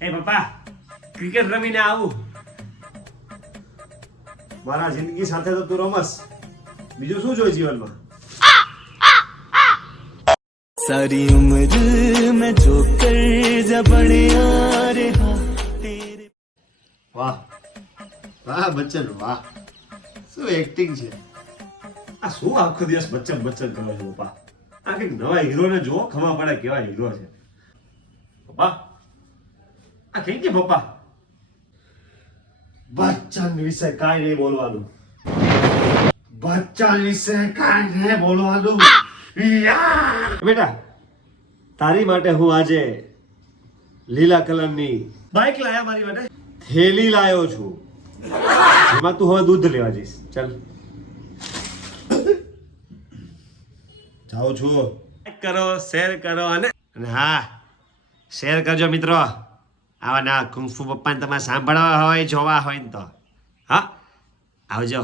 એ પપ્પા ક્રિકેટ રમીને આવું. મારા જિંદગી સાથે તો તું રમસ, બીજું શું જોઈએ જીવનમાં? सारी उम्र मैं जो कर जबड़े आ रहा तेरे. વાહ વાહ બચ્ચન વાહ, શું એક્ટિંગ છે. આ શું આખો દિવસ બચ્ચન બચ્ચન કરો છો પપ્પા? આ કંઈક નવા હીરોને જો ખબર પડે કેવા હીરો છે. પપ્પા આ કેમ કે પપ્પા બચ્ચન વિશે કાંઈ નહીં બોલવાનું, બચ્ચન વિશે કાંઈ નહીં બોલવાનું. બેટા તારી માટે હું આજે લીલા કલરની બાઇક લાયા, મારી માટે થેલી લાયો છું, જેમાં તું હવે દૂધ લેવા જઈશ. ચાલ જાઉં છું. લાઈક કરો, શેર કરો અને હા શેર કરજો મિત્રો. આવા ના કુંફુ પપ્પાને તમારે સાંભળવા હોય, જોવા હોય ને તો હા આવજો.